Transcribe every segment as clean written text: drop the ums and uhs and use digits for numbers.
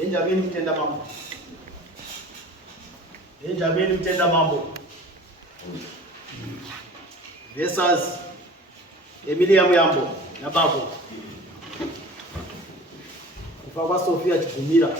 Benjamin Mtenda Mambo versus Emilia Muyambo Nabavo. Kufa kwa Sofia Chigumira.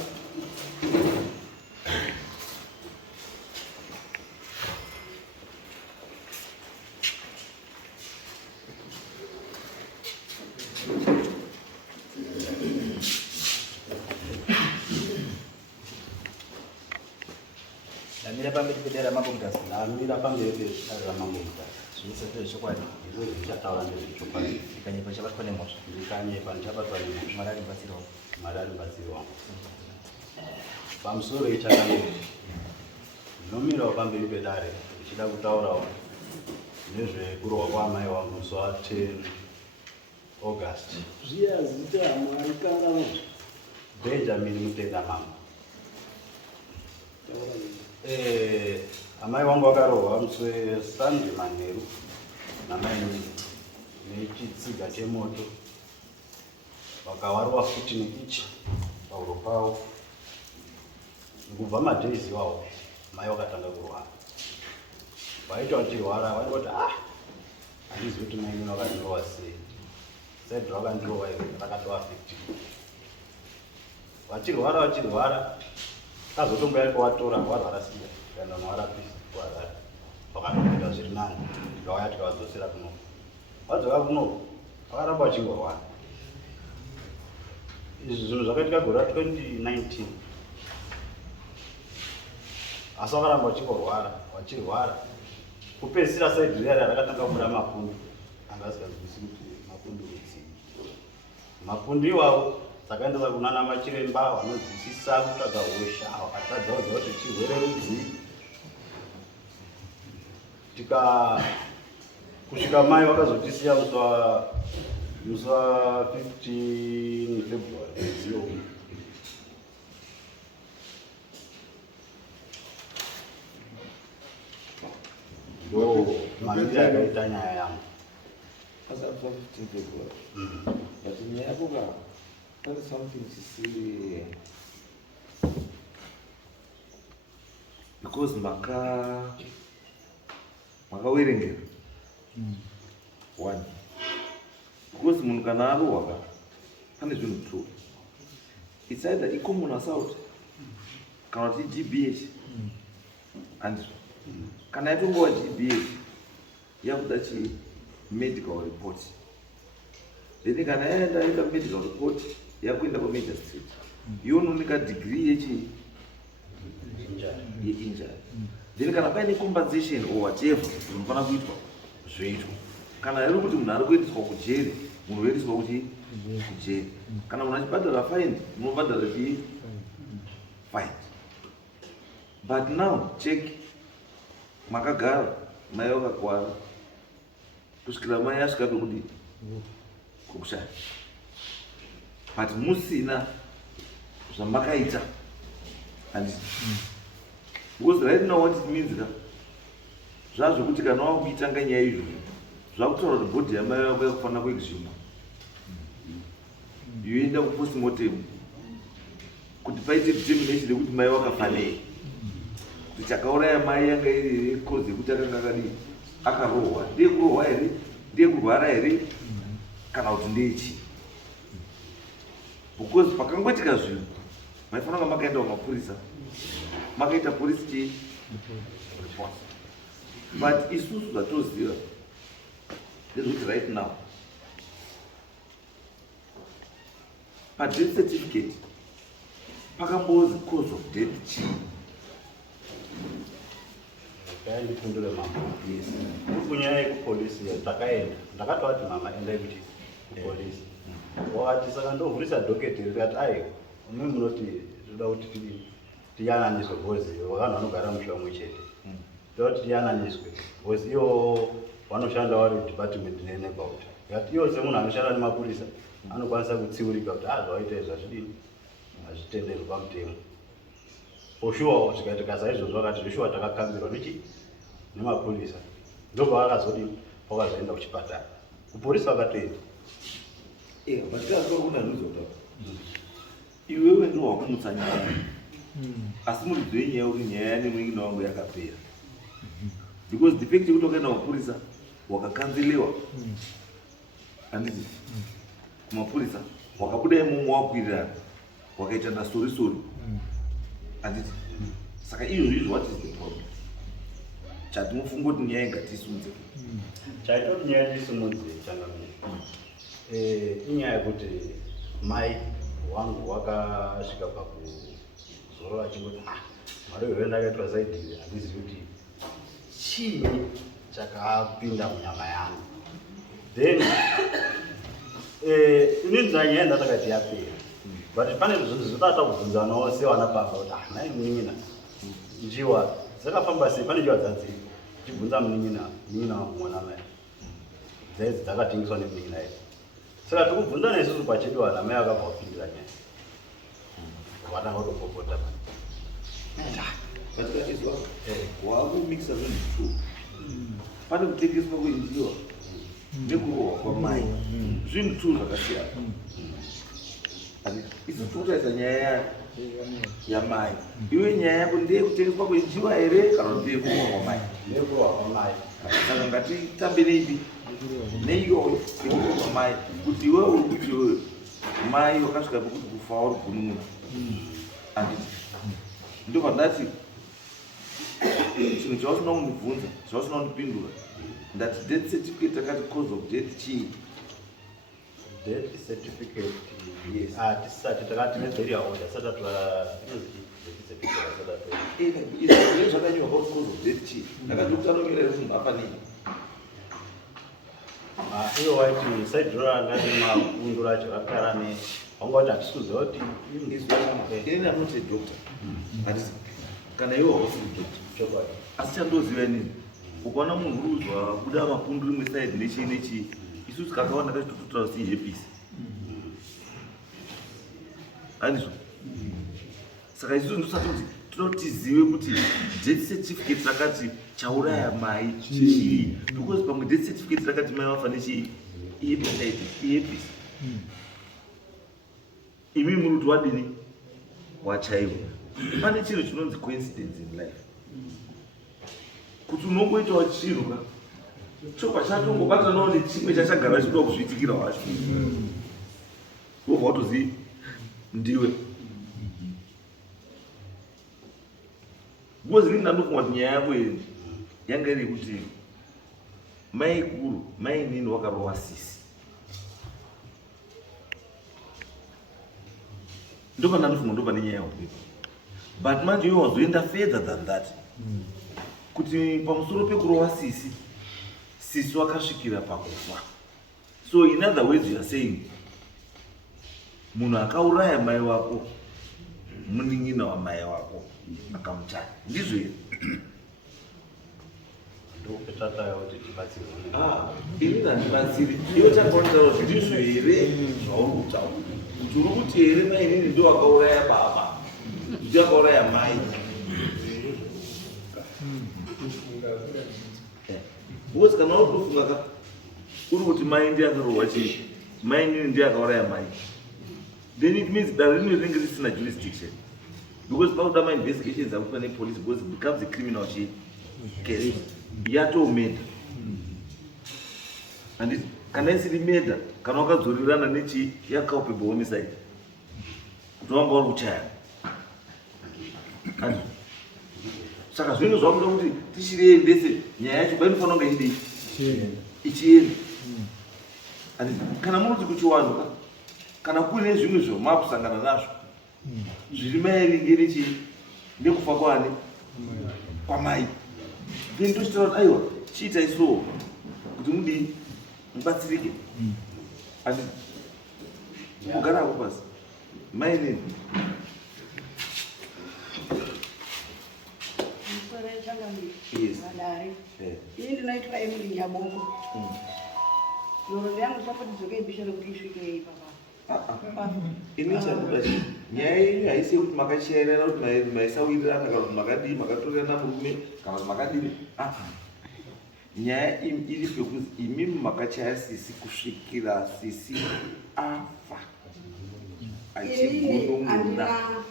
Namira pamberi pedera mambo mutasi. Namira pamberi pedera mambo mutasi. Zvisetwe zvokwadi. Izvo zvichataura nezvechokwadi. Ikanyepa chabatwa nemhosva. Ndikanyepa ndichabatwa nemhosva. Mwari aribatsirawo. Mwari aribatsirawo. Pamusoro ichakanyepa. Ndinomirawo pamberi pedare ndichida kutaurawo nezvekurohwa kwaamai wangu musi wa10 August. Zviya zita Mwari kara. Benjamin Mutenda Mambo. Amai wangu akarohwa musi weSunday manheru namai nechitsiga chemoto. Vakawarwa futi neichi pahuro pavo. Ngubva madhays iwawo mai vakatanga kurwara. Vaita vachirwara vaingoti handizivi kuti mai nini vakandirohwa sei. Saidi vakandirohwa rakatoafectika. Vachirwara kazotomboyaipovatora varwara siya kana novarapisa kuvarara vakatofika zviri nani ndikauya tikavadzosera kuno. Vadzoka kuno vakaramba vachingorwara. Izvi zvinhu zvakaitika gore 2019 asi vakaramba vachirwara kupedzisira saidi riya rakatanga kubuda mapundu anga asinganzwisi kuti mapundu rudzii. Mapundu iwawo takaendesa kunana machiremba vanonzwisisa kutsvaga hosha vakatadza kudza kuti chirwere rudzii. Kusvika mai vakazotisiya musi wa15 February mwedzi uyu. Ndo mamiriro akaita nyaya yangu. Asafa 15 February. But nyaya yako that is something to see. Because makawerengera. One. Because munhu kana arohwa pane zvinhu two. It's either common assault kana kuti GBH and kana yatongowa GBH yakuda chi medical report. Then kana yaenda ita medical report yakuenda kumagistrate yononika degree ye-injury. Then kana paine compensation or whatever zvinofana kuitwa zvoitwa. Kana iri kuti munhu ari kuendeswa kujeri munhu oendeswa kujeri. Kana munhu achibhadhara fine munobhadhara fine. But now check makagara mai vakakwara kusvikira mai asvika pekudi kukushaya. But musina zvamakaita handisi. Because right now what it means zvazvokuti kana wakuitanga nyaya izvozvo zvakutaura kuti bhodhi yamai vako yakufanira kuexhuma yoenda kupostmortem kuti paite determination yekuti mai vakafa nei, kuti chakauraya mai yanga iri cause yekuti akanga akadii akarohwa. Ndiye kurohwa here, ndiye kurwara here, kana kuti ndeyechii. Because pakangoitika zvinhu maifanira kunge makaenda kumapurisa makaita police chief report. But isusu zvatoziva ndezvekuti right now padeath certificate pakambozi cause of death chii. Ndipindure mama. Yes. Kunyaya yekupolisi takaenda ndakatova kuti mama endai kuti kupolisi. Wakati saka ndovhurisa dhoketi rikati umwe munoti toda kuti tiyananiswe bhozi vanhu vanogara musha umwe chete. Toda kuti tiyananiswe bhozi iyo vanoshanda vari department neneighborhood. Ngati iyo semunhu anoshanda nemapurisa anokwanisa kutsiurika kuti zvawaita izvi hazvidini hazvitenderwi pamutemo. For sure zvikaitika saizvozvo vakati zveshuwa takakambirwa nemapurisa. Ndobva vakazodini vakazoenda kuchipatara. Kupolisi vakatoenda. But that's what we are losing. iwewe ndiwo wakumutsa nyaya asi muridzwe nyaya uri nyaya nemwingina wangu yakapera because the fact yekuti wakaenda kumapurisa wakakanzelewa handiti kumapurisa wakabuda imomo wakwirirana wakaita ndasorisori handiti saka izvo what is the problem chatinofunga kuti nyaya ingatisunze chaitoti nyaya tisimudze changamire inyaya yekuti mai wangu wakasvika pakuzorora achingoti marero ndakaitwa zaidi handizivi kuti chii chakapinda munyama yangu then inini nyaya ndatakati yapera but pane zvinhu zvinodata kubvunzanawo sevana baba kuti nai munin'ina njiwa dzakafamba sei pane njiwa dzadziri tichibvunza munin'ina wangu mwana mai dzaidzi dzakatengeswa nemunin'ina yedu saka tikubvunzana isusu pachedu vana mai akabva kupindira nyaya vatanga kutopopota katika izwa wakumikisa zvinhu pane kutengeswa kwenjiwa nekurohwa kwamai zvinhu tu zvakasiyana isi tinotarisa nyaya yamai iwe nyaya yako ndeyekutengeswa kwenjiwa here kana kuti ndeyekurohwa kwamai nekurohwa kwamai saka ngatitambe neipi neiyoyo ikurohwa kwamai kuti iwe uri kuti iwe mai wakasvika pekuti kufa uri gunun'una handiti ndo pandati chinhu chausina kundibvunza chausina kundipindura ndati death certificate takati cause of death chii death certificate yes tisati takati neburial order satatora death certificate satatora zvakanyorwa kuti cause of death chii ndakati kuti anomira iri munhu afa nei iyo waiti saidhora ngati mapundu racho akara ne wanga kuti hatisi kuziva kuti inini anoti doctor handiti kana iwe hausiri doctor asi chandoziva inini ukaona munhu uri kuzwa buda mapundu rimwe side nechii nechii isusu kakawanda kacho tototaura kuti ihepisi handizvo saka isusu ndosati kuti tinotizive kuti death certificate rakati chauraya mai chii because pamwe death certificate rakati mai vafa nechii ihepisi imi muri kuti wadini wachaiwa pane chinhu chinonzi coincidence in life kuti unongoitawo chinhu ka chopa chatongobatanawo nechimwe chachagara chinoda kuzviitikira wacho wobva watoziva ndiwe because inini ndandofunga kuti nyaya yako yanga iri kuti mai kuru mai nini wakarohwa sisi ndopa ndandofunga ndopa nenyaya yakuipa but manje iwe wazoenda further than that kuti pamusoro pekurohwa sisi wakasvikira pakufa so in other words you are saying munhu akauraya mai wako munin'ina wamai wako akamuchaya ndizvo here ndokutatayo kuti tibatsirwe inini handibatsiri iwe takaonetaura kuti ndizvo here zvauri kutaura kuti uri kuti here mai inini ndo wakauraya baba kuti akauraya mai because kana uri kufunga ka uri kuti mai ndiye akarohwa chii mai inini ndiye akauraya mai then it means that rinenge rinenge risina jurisdiction because pakuda mainvestigations akuitwa nepolice because it becomes a criminal case yatomedha handiti kana isiri medha kana wakadzorirana nechii yaculpable homicide kuti wanga uri kuchaya handiti saka zvinhu zvakuda kuti tichiriendese nyaya yacho painofanira kunge idii ichienda handiti kana munoti kuchiwanduka kana kuine zvimwe zvomakusangana nazvo zviri maeringe nechii nekufa kwani kwamai then tochitaura kuti aiwa chiitai so kuti mudii mubatsirike handiti kugara ako pasi mai nini yes ini ndinoitwa emily nyabongo nhororo yangu sapoti dzokei bishara kuti isvikei papa ini chakuda nyaya yenyu haisi yekuti makachayirana kuti maisawirirana kana kuti makadii makatorerana murume kana kuti makadini nyaya iri pekuti imimi makachaya sisi kusvikira sisi afa ini handina Handina.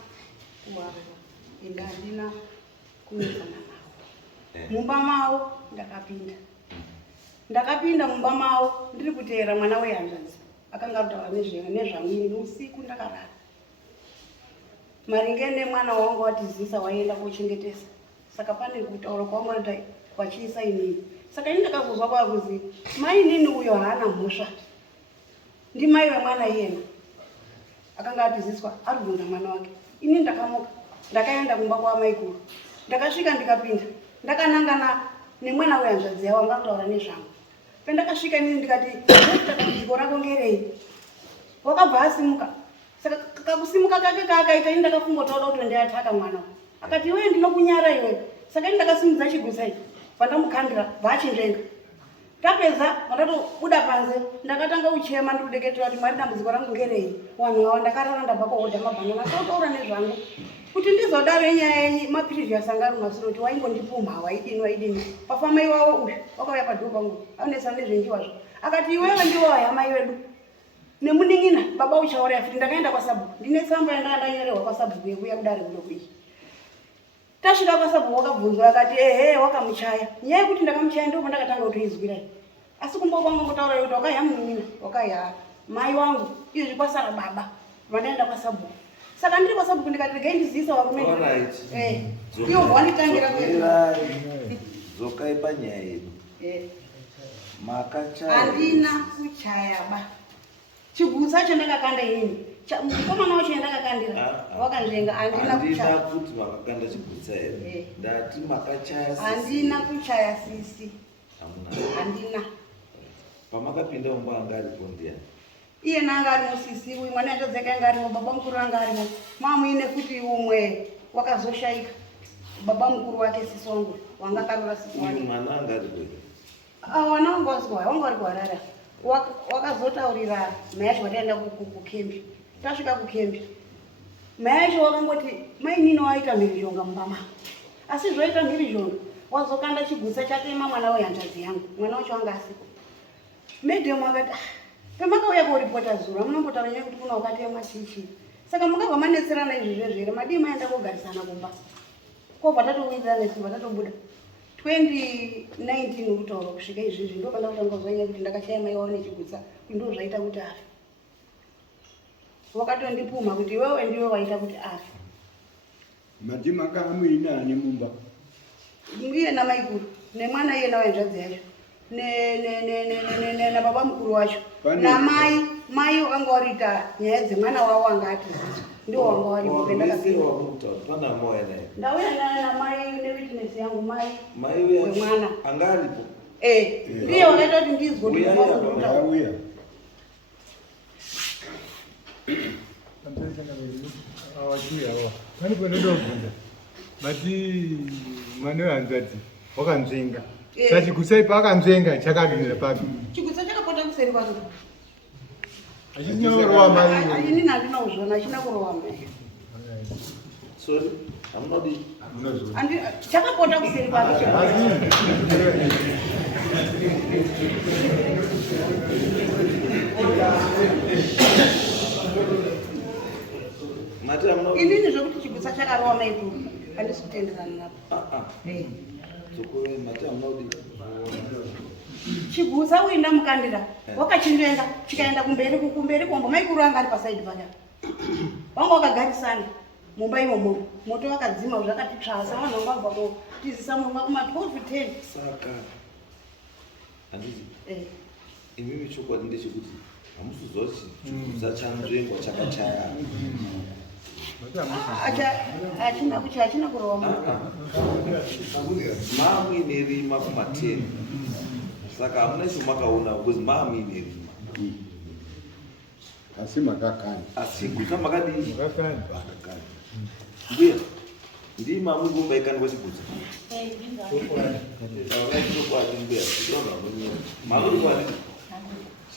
Ende handina kunesana nawo. Mumba mawo ndakapinda mumba mawo ndiri kuteera mwana wehanzvadzi akanga kutaura nezvamwini usiku ndakarara. Maringe nemwana wangu watizisa waienda kuchengetesa. Saka pane kutaura kwavangu vachiisa inini. Saka ini ndakazozwa kwakuzi mai nini uyo haana mhosva. Ndi mai wemwana iyena. Akanga atiziswa ari kuvhunza mwana wake. Ini ndakamuka ndakaenda kumba kwaamai guru. Ndakasvika ndikapinda. Ndakanangana nemwana wehanzvadzi yavo anga kutaura nezvangu. Pendakasvika inini ndikati dambudziko rako ngerei? Wakabva asimuka. Saka kakusimuka kake kaakaita ini ndakafungotaura kuti ndiataka mwana. Akati iwe ndinokunyara iwe. Saka ini ndakasimudza chigusa ichi. Pandamukandira vachinjenga. Tapedza vandatobuda panze ndakatanga kuchema ndikudeketera kuti Mwari dambudziko rangu ngerei. Vanhu ava ndakarara ndabva kohodha mabhanana akautaura nezvangu. Kuti ndizodaro nyaya yemaprevious anga ari masoro kuti waingondipumha waidini. Pafamai wavo uyu wakauya padhuku pangu anonetsa nezvenjiwazvo. Akati iwewe ndiwo hama yedu. Nemuning'ina baba uchauraya futi ndakaenda kwasabhuku. Ndine tsamba yanga ndanyorerwa kwasabhuku yekuya kudare kuno kuichi. Tasvika kwasabhuku wakabvunzwa akati ehe wakamuchaya. Nyaya yekuti ndakamuchaya ndipo ndakatanga kutoizwira. Asi kumba kwangu kutaura kuti wakaya muning'ina wakaya mai wangu izvi kwasara baba vandaenda kwasabhuku. Saka ndiri kwasabhuku ndikati regai ndizisa varume. Iyo wanitangira kuenda. Zokai panyaya yedu. Makachaya. Handina kuchaya ba. Chigusa chandakakanda inini. Mukomana wacho ndakakandira. Wakanzvenga handina kuchaya. Handina kuti makakanda chigusa here. Ndati makachaya sisi. Handina kuchaya sisi. Hamuna. Handina. Pamakapinda mumba anga aripo ndiani? Iye nanga ari musisi uyu mwana yatodzeka anga arimo baba mukuru anga arimo. Mamuine kuti umwe wakazoshaika. Baba mukuru wake sisi wangu wanga karura sisi wake. Uyu mwana anga aripo. Wana wangu ari kuharara. Wakazotaurira mai yacho vataenda kukembi. Tasvika kukembi. Mai yacho wakangoti mai nini waita mhirizhonga mumba mako. Asi zvoita mhirizhonga wazokanda chigusa chatema mwana wehanzvadzi yangu. Mwana wacho anga asiko. Medhemu akati pemakauya koripota zuro munombotaura nyaya kuti kuna wakatemwa chichi. Saka mukabva manetserana izvizvo zvere madii maenda kogarisana kumba. Kobva tatowinzana nesimba tatobuda. 2019 kutaura kusvika izvizvi ndo pandakutanga kuzwa nyaya kuti ndakachaya mai wavo nechigusa ndo zvaita kuti afe. Wakatondipumha kuti iwewe ndiwe waita kuti afe. Madii makanga muina ane mumba. Iye namai guru nemwana iye nawahanzvadzi yacho. Nababa mukuru wacho. Namai wakanga warita nyaya dzemwana wavo anga atizisa. Ndiwo wanga waripo pendakapinda. Pana moya naye. Ndauya namai newitness yangu mai wemwana anga aripo. Ndiye wakaita kuti ndizwe kuti Auya. Pani panodobvunza mati mwana wehanzvadzi wakanzvenga. Sachigusa ipa akanzvenga chakadonera papi. Chigusa chakapota kuseri kwake. Achinyorwa mai. Inini handinozvona achina kurowa mai. Sorry, I'm not the. Chakapota kuseri kwake. Inini zvokuti chigusa chakarowa mai guru handisi kutenderana napo. Chigusa uinda mukandira wakachinvenga chikaenda kumberi kombo mai guru anga ari pasaidi paka. Wanga wakagarisana mumba imomo moto wakadzima zvakati tsvasa vanhu vanga vabva kotizisa mumba kuma 12:10. Saka handiti imimi chokwadi ndechekuti hamusizwa kuti chigusa chanzvengwa chakachaya. Achina kurowa mamuine rima kuma10 saka hamuna chamakaona because mamuine rima Asi makakanda. asi gusa makadii mbuya ndima mungombaikandwa chigusa chokwadi mbuya mamukwadi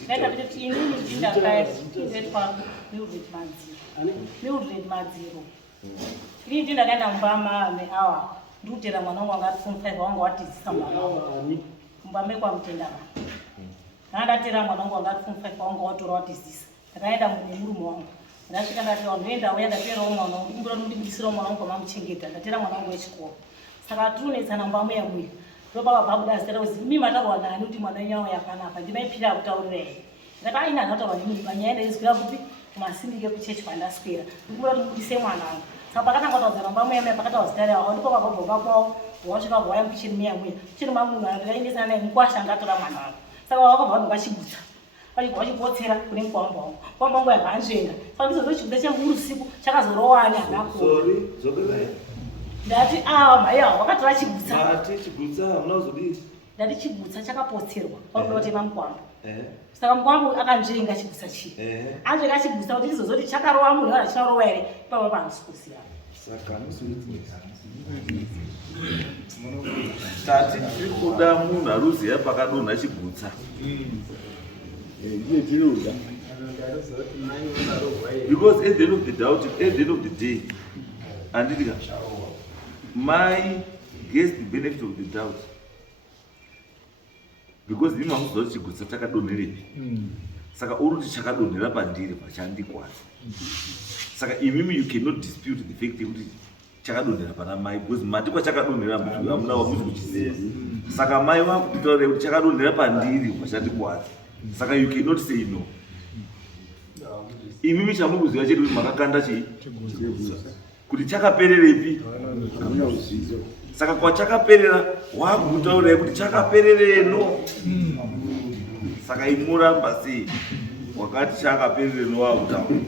Nenda kuti inini ndindakaitwa Mildred Madziro. Ini ndindakaenda mumba mame awa ndikutera mwana wangu anga ari form 5 wanga watizisa mwana wangu mumba mekwa mutendara. Ndatera mwana wangu anga ari form 5 wanga watora watizisa. Ndakaenda mune murume wangu ndasvika ndati wandoenda uya ndaperawo mwana wangu ndikumbura kuti ndibudisirawo mwana wangu kwamamuchengeta ndatera mwana wangu wechikoro saka tunetsana mbamuya muya ndopa babuda zita kuti mimi mataurwa nani kuti mwana wenyu auya panapa ndimaipira kutaurira here ndati aina ndataurwa nemuni panyaya ndaizwira kuti kumasindike kuchechi kwandaswera ndikumbura kuti ndibudise mwana wangu saka pakatanga kutaudza mbamuya muya pakataura zita rawo ndipo pakabva pakwawo wasvika waya mukicheni muya muya kicheni mamunhu akaendesa naye mukwasha ngatora mwana wangu saka wakabva vanhu vachigutsa vachipotsera kune mukwamba wangu kwamba wangu yabvanzvenga saka ndizozochigutsa changu usiku chakazorowani hanako ndati mhai havo wakatora chigutsa ndati chigutsa chakapotserwa vakuda kutema mukwamba saka mukwambo akanzvenga chigutsa chii anzvenga chigutsa kuti ndizozoti chakarowa munhu kana chinarowa here ipapa panosikusiya tati tiri kuda munhu aruziva pakadonha chigutsa because at the end of the doubt, at the end of the day, andika mai gets the benefit of the doubt because ndima muziva kuti chigutsa chakadonherepi saka uri kuti chakadonhera pandiri pachandikwadza saka imimi you cannot dispute the fact yekuti chakadonhera pana mai because mati kwachakadonhera amuna wamuzi kuchiziva saka mai vakutitaurira kuti chakadonhera pandiri pachandikwadza saka you cannot say no imimi chamukuziva chete kuti makakanda chii kuti chakapererepi saka kwachakaperera wakutaurirai kuti chakaperereno saka imuramba sei wakati chakaperereno wakutaura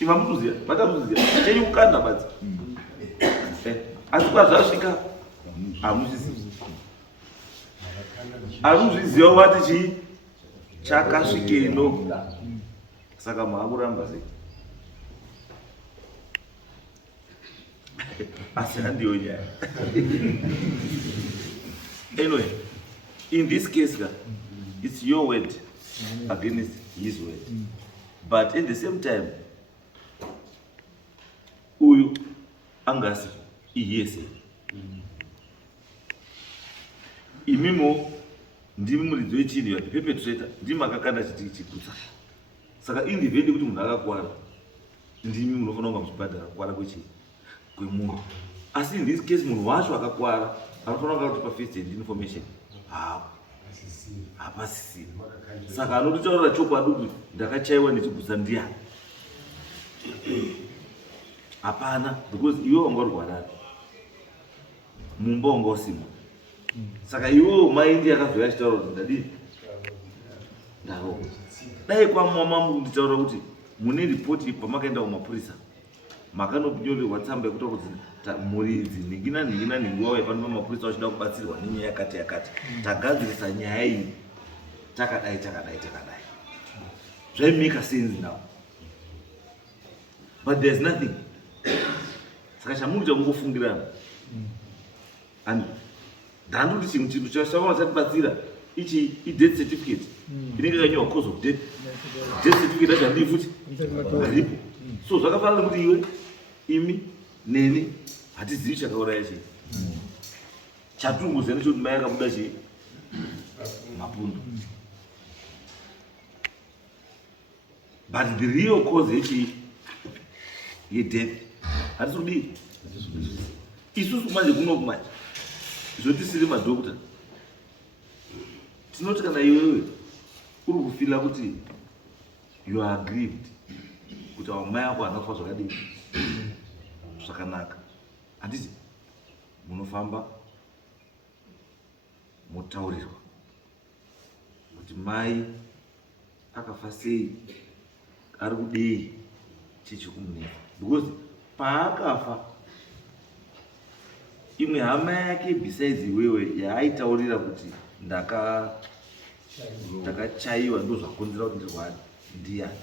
ima mutuziva matamuziva chenyu kukanda badzi asi kwazvasvika hamuchizivi arikuzviziva wati chii chakasvikeno saka maakuramba sei asi handiyo nyaya anyway in this case it's your word against his word but at the same time uyu angasi iyese imimo ndimi muridzi wechinhu perpetrator ndimi akakanda chigutsa saka in the event kuti munhu akakwara ndimi munofanira kunga muchibhadhara kukwara kwechinhu kwemunhu asi in this case munhu wacho akakwara anofanira kunga kuti pa-first hand information hapasisiri saka anotitaurira chokwadi kuti ndakachaiwa nechigutsa ndiani hapana because iwe wanga urwarari mumba wanga usimwa saka iwewo mai ndi akazouya achitaura kuti ndadini ndarowa dai kwamwamamu nditaura kuti mune ripoti pamakaenda kumapurisa makanonyorerwa tsamba yekuta kuti muridzi ningi wauya pano pamapurisa wachida kubatsirwa nenyaya yakati yakati tagadzirisa nyaya iyi takadai zvaimeka sense now but there's nothing saka chamuri chakungofungirana and ndandoti chinhu chashavaona chatibatsira ichi ideath certificate inenge yakanyorwa cause of death death certificate acho handii futi haripo so zvakafanana kuti iwe imi neni hatizivi chakauraya chii chatunguza nechoti mai akabuda chii mapundu but the real cause yechii yedeath hatisodii isusu manje kunoku manje zvotisiri madhokota tinoti kana iwewe uri kufila kuti you are aggrieved kuti mai ako anafa zvakadii zvakanaka handiti munofamba motaurirwa kuti mai akafa sei ari kudei chichikumuneka because paakafa imwe hama yake besides iwewe yaaitaurira kuti ndakachaiwa ndo zvakonzera kuti ndirwari ndiani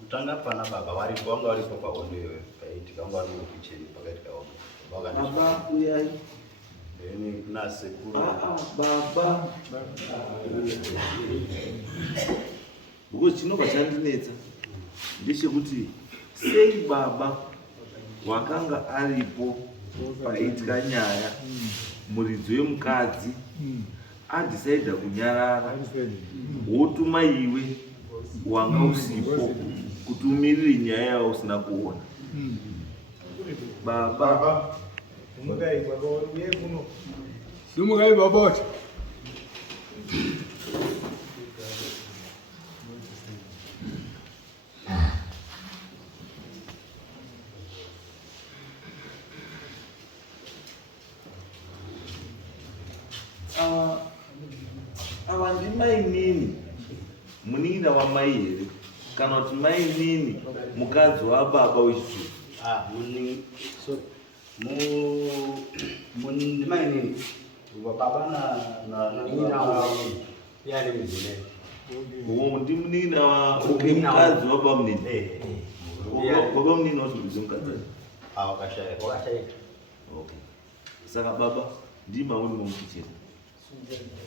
kutanga pana baba varipo vanga varipo paondo iyoyo paitika vanga vari mukicheni pakaitika baba uyai then nasekuru baba because chinobva chandinetsa ndechekuti sei baba wakanga aripo paitika nyaya muridzi wemukadzi adhisaidha kunyarara wotuma iwe wanga usipo kuti umirire nyaya yawo usina kuona. Baba Sumukai baba uye kuno. Sumukai baba wacho. Ava ndimai nini munin'ina wamai here kana kuti mai nini mukadzi wababa wechitu? ndimai nini baba na nina wao yani mzee uwo ndi munin'ina wamukadzi wababa munini. Baba munini wazvibudze mukadzi wakashaya. Okay. Saka baba ndima uri mukichena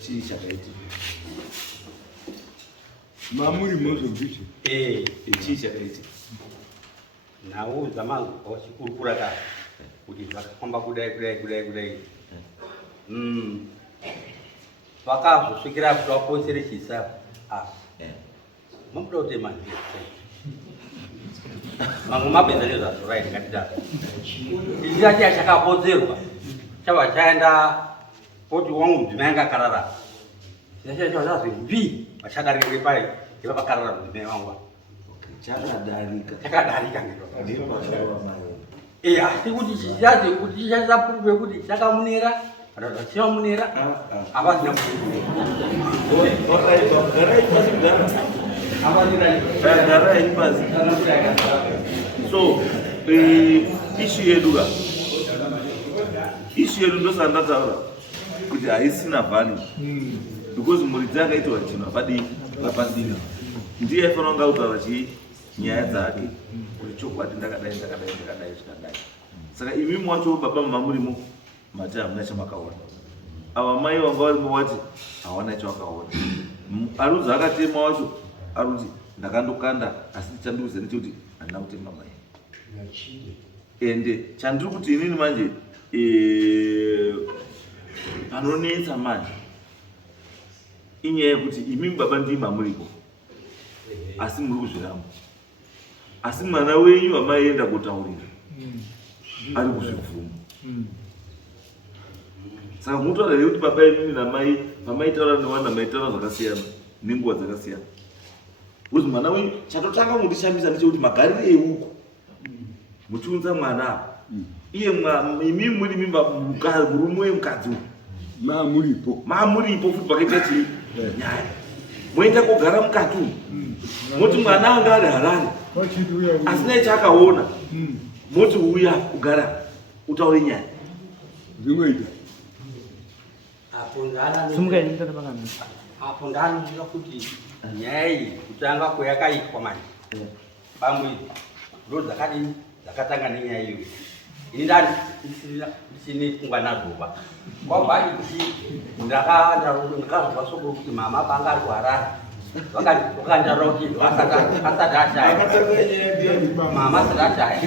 chii chakaitika? Mamuri mozo bichi. Chii chakaitika? Nawo zamangu wachikurukura ka kuti zvakafamba kudai vakazosvikira kuti vaposere chisa mukuda kuti manje mamwe mabhenza nezvazvorai ndingatidaro ichiya chakapodzerwa chava chaenda kuti wangu mudzimai anga akarara chazvi mbi vachadarire pai iva vakarara mudzimai wangu chakadarika asi kuti chichaze kuti chichasapuruve kuti chakamunera kana kuti chimamunera havazina so ishu yedu ndosandataura kuti haisina vhani because mhuri dzakaitwa chinhu apadini ndiye aifanira kunge autaura nyaya dzake kuti chokwadi ndakadai zvikadai. Saka imimi wacho baba mamurimo mati hamuna chamakaona, ava mai vanga varimo vati hawana chavakaona. Arudzi akatema wacho arudzi ndakandokanda asi chandikuziva ndechekuti handina kutema mai. Ende chandiri kuti inini manje panonetsa manje inyaya yekuti imimi baba ndii mamuripo asi muri kuzviramba, asi mwana wenyu wamaienda kutaurira ari kuzvibvuma. Saka munotaura here kuti baba imimi namai pamaitaura nevana maitaura zvakasiyana nenguva dzakasiyana. Kuti mwana wenyu chatotanga mundishambisa ndechekuti magarire euko muchiunza mwana apa iye imimi muri mimba murume wemukadzi mamuripo futi pakaita chii nyaya moenda kogara mukati umu moti mwana anga ari harare asina chaakaona moti uya kugara utaure nyaya zvinoita apo ndanoziva kuti nyaya iyi kutanga kwayakaitwa manje bamwe ndo dzakadini dzakatanga nenyaya iyoyo. Ini ndisine pfungwa nadzoba kwabva kuti ndakazwa soko kuti mama panga ari kuharara vakandaura kuti asati ashaya mama asati ashaya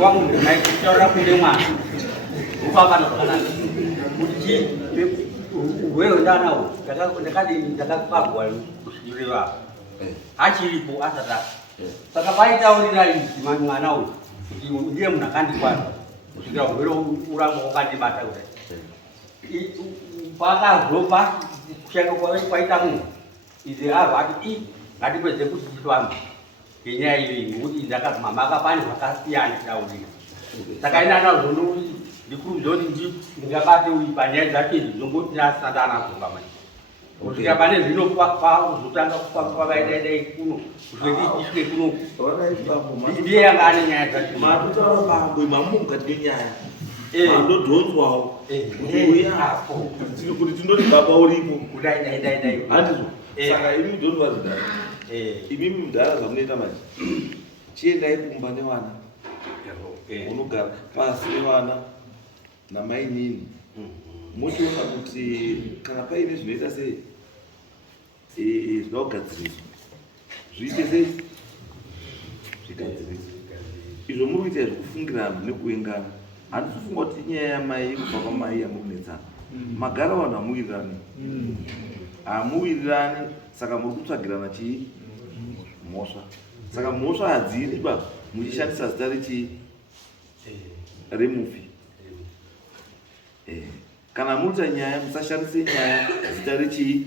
wangu ndinaitaura kunde mwana ufambana zvakanaka kuti urwere ndanahwo ndakapagwa kusvireva achiripo asati saka paitaurira izi mwana uyu kuti ndiye munhu akandikwana kusvikira urwere uramba wakandibata kudai pakazopa kushanga kwaita munhu izi abva ati ngatipedze kuti tifambe ngenyaya iyoyi ngekuti ndakati mama akapane zvakasiyana taurira. Saka ina nazvo ndikurudzira kuti ndingabate uyu panyaya dzacho idzi dzongoti asandana kuzomba manje kusvika pane zvino pakuzotanga kwavaidai kuno kusvike kuno ndiye yanga ane nyaya dzacho matutaura bangwe mamukati menyaya mandodhonzwawo kuti tindoti baba uripo kudai handizvo. Saka imi mudhonzwa zvidhara imimi mudhara zvamunoita manje chiendai kumba nevana unogara pasi nevana namai nini mochiona kuti kana paine zvinoita sei zvinogadziriswa zviite sei zvigadziriswa izvo muri kuita zvekufungirana nekuengana. Handisi kufunga kuti inyaya yamai kufa kwamai yamukunetsana magara vanhu hamuwirirani hamuwirirani, saka muri kutsvagirana chii mhosva. Saka mhosva hadziriba muchishandisa zita rechii remufi. Kana muita nyaya musashandise nyaya zita rechii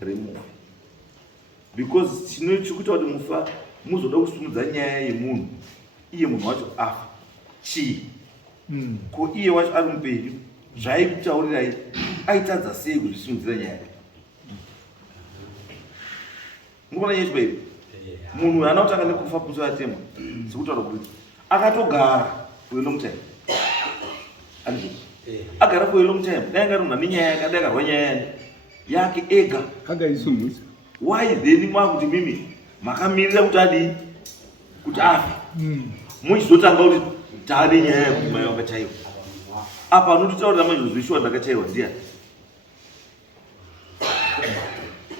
remufi, because chinochikuita kuti mufa muzoda kusumudza nyaya yemunhu, iye munhu wacho afa chii ko iye wacho ari mupenyu, zvaikutaurirai aitadza sei kuzvisimudzira nyaya. Mukona nyaya chibairi munhu haana kutanga nekufa puso yatemwa, sekutaura kuti akatogara for a long time. Agara for a long time, dai ngari munhu ane nyaya yakadai akarwa nyaya yake ega akaisumudza. Why then makuti mimi makamirira kuti adii kuti afe muchizotanga kuti taane nyaya yekuti mai wakachaiwa. Apa anototaurira manjozvishuwa ndakachaiwa ndiani?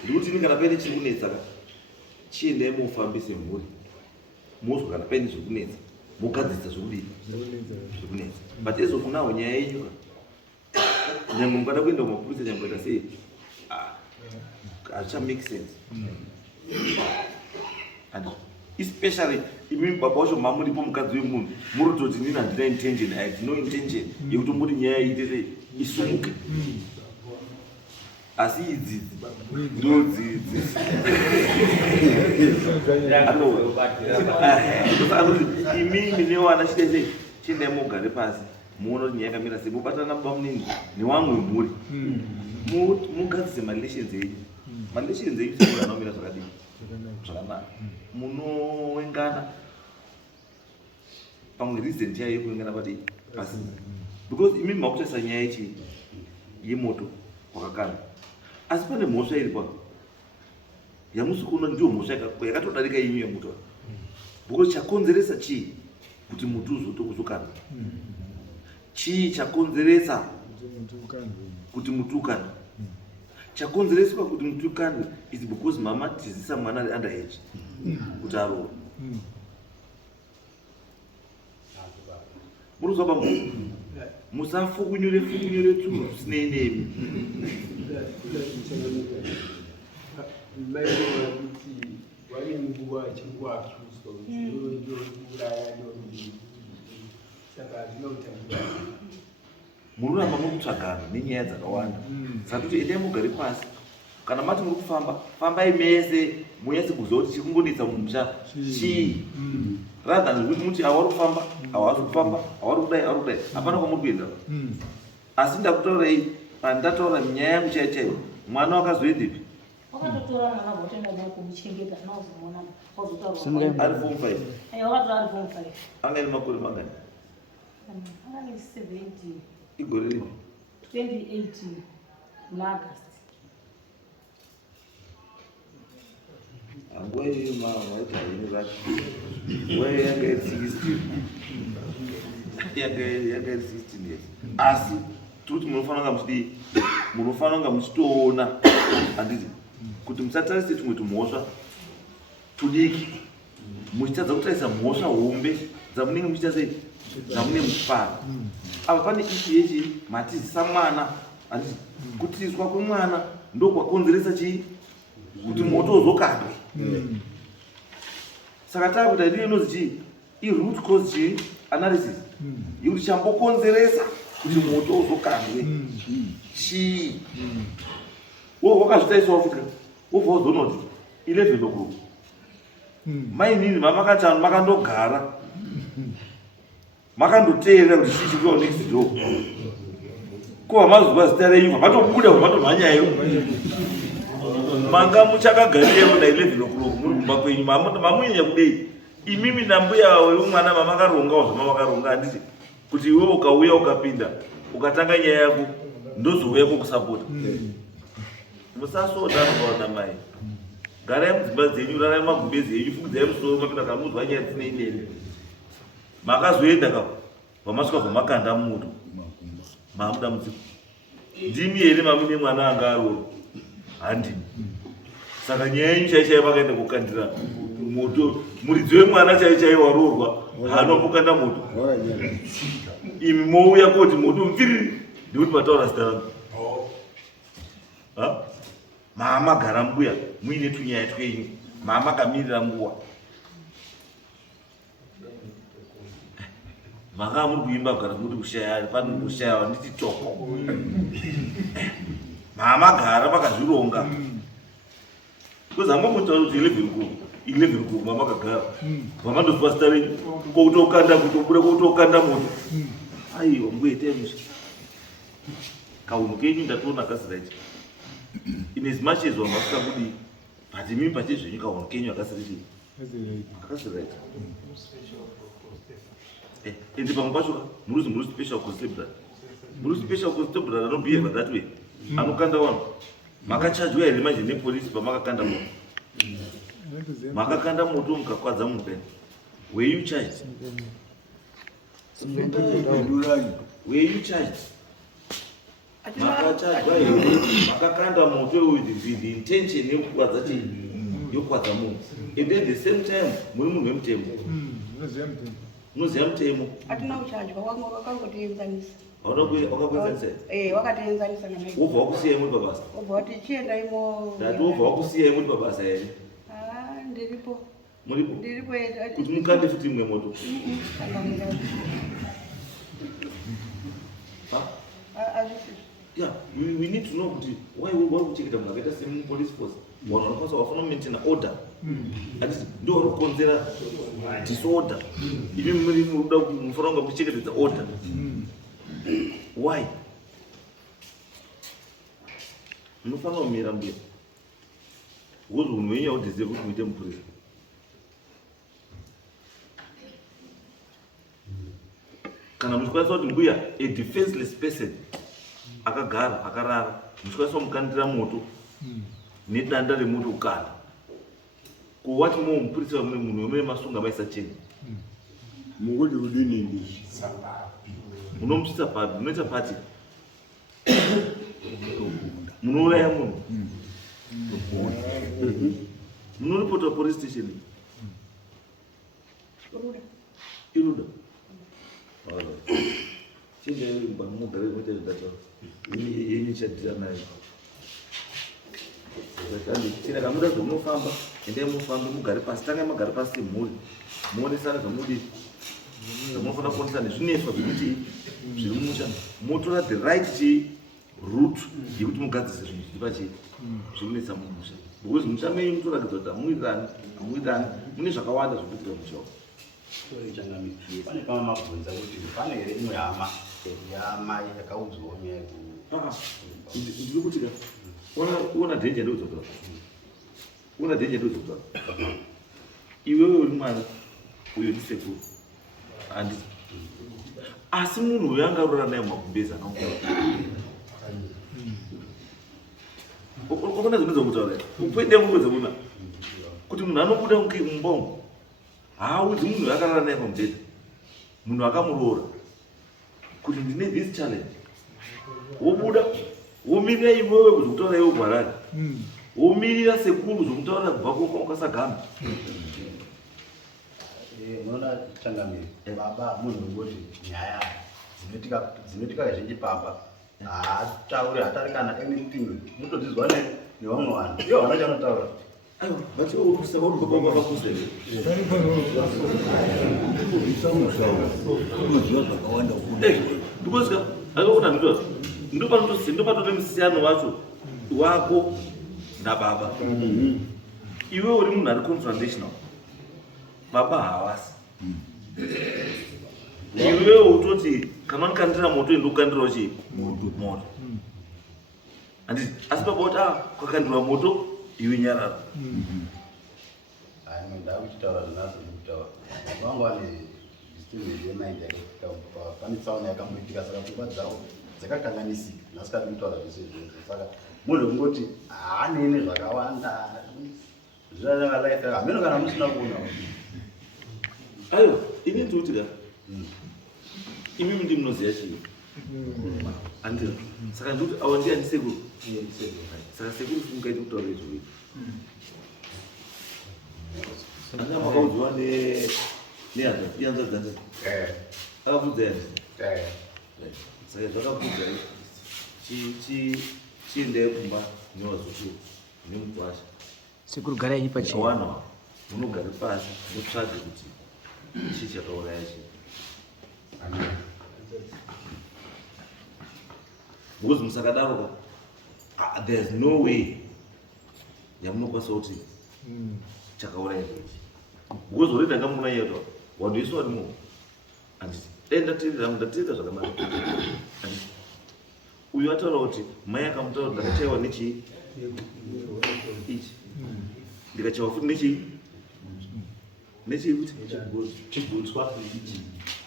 Ndikuti ini kana paine chiri kunetsa chiendai mufambise mhuri, mozwa kana paine zviri kunetsa mogadzisa zviri kunetsa. But as of now nyaya yenyu nyangwe mukada kuenda kumapurisa nyangwe kaita sei hacha make sense. And especially imi baba wacho mamuripo mukadzi wemunhu murototi nini handina intention, I had no intention yekuti mboti nyaya iite isumuke. Asi idzidzi ndodzidzi imimi newana chite sei chiendai mogare pasi muona kuti nyaya yakamira sei, mubatana baba munini newamwe mhuri mugadzise marelations enyu. Marelations enyu semunanomira zvakadini zvakanaka, munoengana pamwe reason chayo yekuengana pati pasi, because imimi makutarisa nyaya ichi yemoto wakakana, asi pane mhosva iripa yamusikuona ndiyo mhosva yakatodarika yenyu yemoto, because chakonzeresa chii kuti muti uzotokuzokana? Chii chakonzeresa kuti muti ukana? Chakonzereswa kuti muti ukandwe is because mama tizisa mwana ari underage kuti arohwe. Muruzwa pamwe musafukunyure tsuro zvisinei nemi. Mururamba mukutsvagana nenyaya dzakawanda, saka kuti endai mugare pasi. Kana mati muri kufamba fambai mese munyatse kuziva kuti chiri kumbonetsa mumusha chii, rather than kuti muti awari kufamba awasi kufamba awari kudai ari kudai, hapana kwamuri kuenda. Asi ndakutaurai pandataura nyaya yangu chaiyo chaiyo, mwana wakazoendepi? Wakatotora mwana botenda dai kumuchengeta nauzomona wazotaura ari form 5. Wakatora ari form 5. Anga ni makore mangani? Anga ni 70. Igore ripi? 2018 August. Nguva iyoyo mama waiti haini zvacho, nguva iyo yanga iri 16, yanga iri 16 years. Asi tiri kuti munofanira kunga muchidii, munofanira kunga muchitoona handiti kuti musatarise tumwe tumhosva tudiki muchitadza kutarisa mhosva hombe dzamunenge muchiita sei dzamune mufara. Apa pane ishi yechi matizisa mwana handiti kutizwa kwemwana ndokwakonzeresa chii kuti moto uzokandwe. Saka takuita ndiyo inozi chii iroot cause chii analysis yekuti chambokonzeresa kuti moto uzokandwe chii. Wakazvitaisa wafika wobva wazoona kuti 11 o'clock mainini mamakatano makandogara makandoteerera kuti chii chikuwa next door, kuva mazuva zita renyu matobuda matomhanyayo manga muchakagarirewo na 11 o'clock muri kumba kwenyu mamunyanya kudei. Imimi nambuya wemwana mamakarongawo zvamavakaronga handiti kuti iwe ukauya ukapinda ukatanga nyaya yako ndozouya kokusapota. Musasoda vaona mai, garai mudzimba dzenyu, rarai magumbezi enyu, fukidzai musoro mapinda kamuzwa nyaya dzinei neni. Makazoenda ka pamasvika zvamakanda mumoto mamuda mudziko ndimi here mamune mwana anga aroro handini. Saka nyaya yenyu chaichaiyo vakaenda kukandira moto, muridzi wemwana chaichaiyo warorwa haanombokanda moto, imi mouya koti moto mviriri ndikuti mataura zita rangu mama gara mbuya muine tunyaya twenyu mama kamirira nguwa maka muri kuimba kugara kuti kushaya pano kushaya nditi toko mama gara pakazvironga because hama mutaura kuti 11 kuku mama kagara mama ndozwa zita renyu koutokanda kutobuda koutokanda moto aiwa mbuyetemusha kauno kenyu ndatoona kasiraiti in as much as wangafika kudi but mimi pachezvenyu kauno kenyu akasiraiti akasiraiti ende pamwe pacho muri special constabulary muri special constabulary anobehave that way anokanda vanhu makachajwa here manje nepolisi pamakakanda moto makakanda moto mukakwadza munhu pena were you charged were you charged makachajwa here makakanda moto with the intention yekukwadza chii yokukwadza munhu and at the same time muri munhu wemutemo unoziva mutemo atina kuchajwa wakangotienzanisa wakakuenzanisa wakatienzanisa namai wobva wakusiyai muri pabasa obva wati chienda imo ndati wobva wakusiyai muri pabasa here ndiripo muripo ndiripo kuti mukande futi imwe moto yeah we need to know kuti why uri kuchengeta munhu akaita semupolice force vanhu vanokwanisa vafana kumaintaina order anditi ndo vari kukonzera disorder imi muri muruda mufana kunga muchichengetedza order why munofanira kumira mbuya because unhu wenyu haudhizive kuti muite mupurisa kana muchikwanisa kuti mbuya a defenseless person akagara akarara muchikwanisa kumukandira moto nedanda remoto kukanda kuwati mo mupurisa wamune munhu wemune masunga maisachena mukuti udinini unomusisa papi munoita pati munouraya munhu munoripota police station iruda chindeimba mugare moita zvidataura yenyu chadhira nayo tina kamuda zvomunofamba endai mufambe mugare pasi tangai magare pasi semhuri muonesana zvamudi zvamunofanira kuonesa nezvinefa zvekuti zviri mumusha motora the right chi route yekuti mugadzise zvinhu zviri pachii zvikunetsa mumusha because musha menyu mutorakidza kuti hamuwirirani mune zvakawanda zvekuitika musha pane pamwe makubvunza kuti pane here imwe hama yamai yakaudzwawo nyaya ndiri kutika una dhenja ndeudzokura una dhenja ndeudzokura iwewe uri mwana uyo ndisekuru handiti asi munhu uyo angarora naye mumagumbezi akaona zvinonza kutaura upoende mukwedza kuna kuti munhu anobuda mumbongo haaudzi munhu uyo akarara naye pamubhedha munhu akamuroora kuti ndine this challenge wobuda womirira iwewe kuzokutaura iwe gwarari womirira sekuru zokutaura kubva kwakasagama unoona changamiri baba munhu ungoti nyaya dzinoitika kazhinji pamba haatauri hatari kana anything mutodzizwa nevamwe vanhu iyo hana chanotaura aiwa vachiourusa varubaba vakakuza unoziva zvakawanda ndikozika akaona nditoa ndopatore musiyano wacho wako nababa iwe uri munhu ari confrontational baba haawasi iwewe utoti kana ndikandira moto ndokukandirawo chii moto handiti asi baba kuti kwakandirwa moto iwe nyararo ndakuchitaura zvinazo ndikutaura vangu vane disturbances yemind yakafika pane tsaona yakamboitika saka pfungwa dzavo dzakakanganisika nhasi kari kutaura zvese izvozvo saka munhu kungoti haanene zvakawanda zvinachakalife hameno kana musina kuona aiwa ini ndikutika imi ndi munoziva chii andira saka ndikuti awa ndiani sekuru saka sekuru fungaiti kutaura izvoi anga makaudziwa nehanza dzanza akabvudza yani saka zvakabvudza chiendei kumba newazutu nemukwasha Sekuru gara yenyu pachena. chawana munogara pasi mutsvage kuti chii chakauraya chii. Because musakadaro there's no way yamunokwanisa kuti chakauraya ichi. Because already ndanga munayeto wandoiswa rimo anditi ndatirira zvakanaka anditi uyu ataura kuti mai akamutaura kuti ndakachaiwa nechii ichi ndikachaiwa futi nechii kuti chigutswa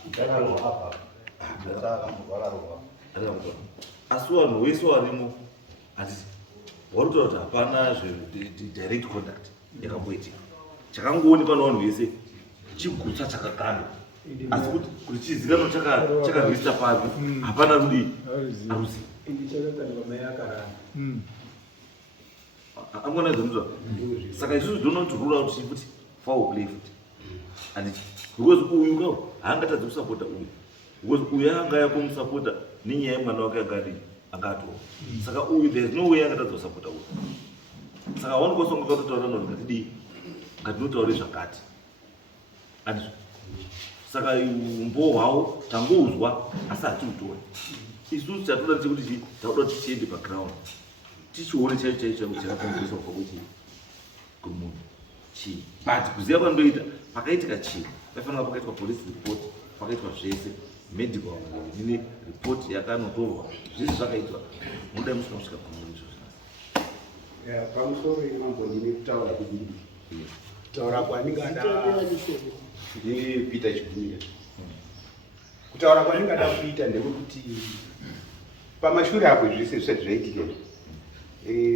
ndakarwa apa ndakamborwararwa asi vanhu vese varimo handiti warutaura kuti hapana direct contact yakamboitika. Chakangoonekwa navanhu vese chigutsa chakakanda asi kuti chizikanwa chakarwisa papi hapana rudi haruzi amonaizomuza saka isusu don't rule out kuti foul play futi handiti because uyu kao haangatadzi kusapota uyu because uyu anga yakomusapota nenyaya yemwana wake angatova saka uyu there's no way angatadzi kusapota uyu saka wanokosonga katotaura nao ngatidii ngatinotaure zvakati handizvo saka umbo hwavo tangouzwa asi hatiutori isusu chatoda chekuti tauda tichiende paground tichione chaicho chakakonzereswa kwakuti kumunhu chii but kuziva kwandoita pakaitika chii paifanira pakaitwa police report pakaitwa zvese medical nini report yakanotorwa zvese zvakaitwa muda musina kusvika pamurizvo pamusoro imambonini kutaura kudii kutaura kwandingada ndini Peter Chigumira. Kutaura kwandingada kuita ndekuti pamashure apo zvese zvisati zvaitika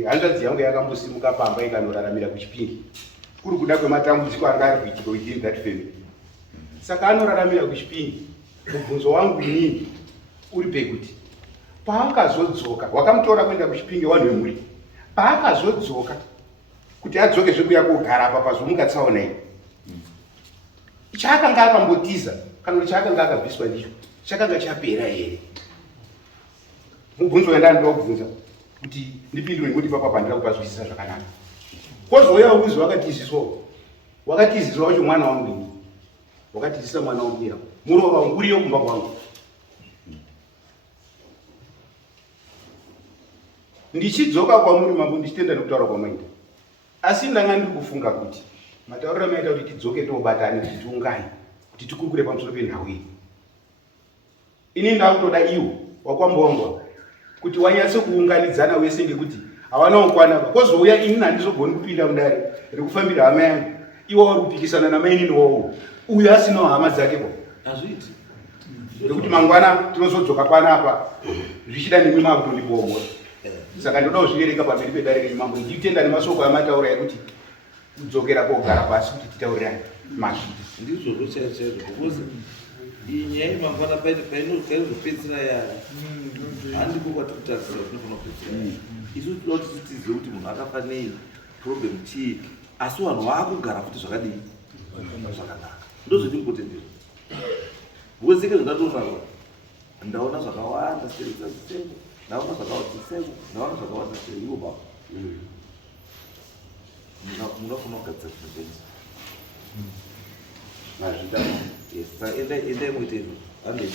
hanzvadzi yangu yakambosimuka pamba ikanoraramira kuChipinge kuri kuda kwematambudziko anga ari kuitika within that family. Saka anoraramira kuChipinge. Mubvunzo wangu inini uri pekuti paakazodzoka wakamutora kuenda kuChipinge wanhu vemhuri paakazodzoka kuti adzoke zvekuya kugara apa pazomuka tsaona iyi chaakanga akambotiza kana kuti chaakanga akabviswa ndicho chakanga chapera here. Mubvunzo wandinoda kubvunza kuti ndipindure ngekuti papa pandira kupazwisisa zvakanaka. Kozouya uzi wakatiziswa wacho mwana wangu ini wakatizisa mwana wangu iya murova nguriyo kumba kwangu ndichidzoka kwamuri mambo ndichitenda nekutaura kwamaita asi ndanga ndiri kufunga kuti matauriro amaita kuti tidzoke tobatane kuti tiungane kuti tikurukure pamusoro penhau iyi. Ini ndakutoda iwo wakwambongwa kuti wanyatse kuunganidzana wese ngekuti hawana kukwana kozouya ini handizogoni kupinda mudare rekufambira hama yangu iwo wari kupikisana namainini wawo uyu asinawo hama dzakepo hazviiti nekuti mangwana tinozodzoka kwanapa zvichida nemwe makutondiboomora. Saka ndoda kuzvivereka pamberi pedare renyimambo ndichitenda nemasoko amataura ekuti kudzokera kogara pasi kuti titaurirane mazviti ndizvo chaizvo because iyi nyaya yemangwana painozopedzisira yari handiko kwatikutarisa tinofanira kupedzisira isu tinoda kuti tizive kuti munhu akafa nei problem chii asi vanhu vaakugara futi zvakadii zvakanaka ndozvetimbotendera because ike zvandatonawo ndaona zvakawanda serizazisemo ndaona zvakawadzisemo ndaona zvakawanda seiwo baba munofanira kugadzira zvinobhenzi mazvita yes endai muite izvo handei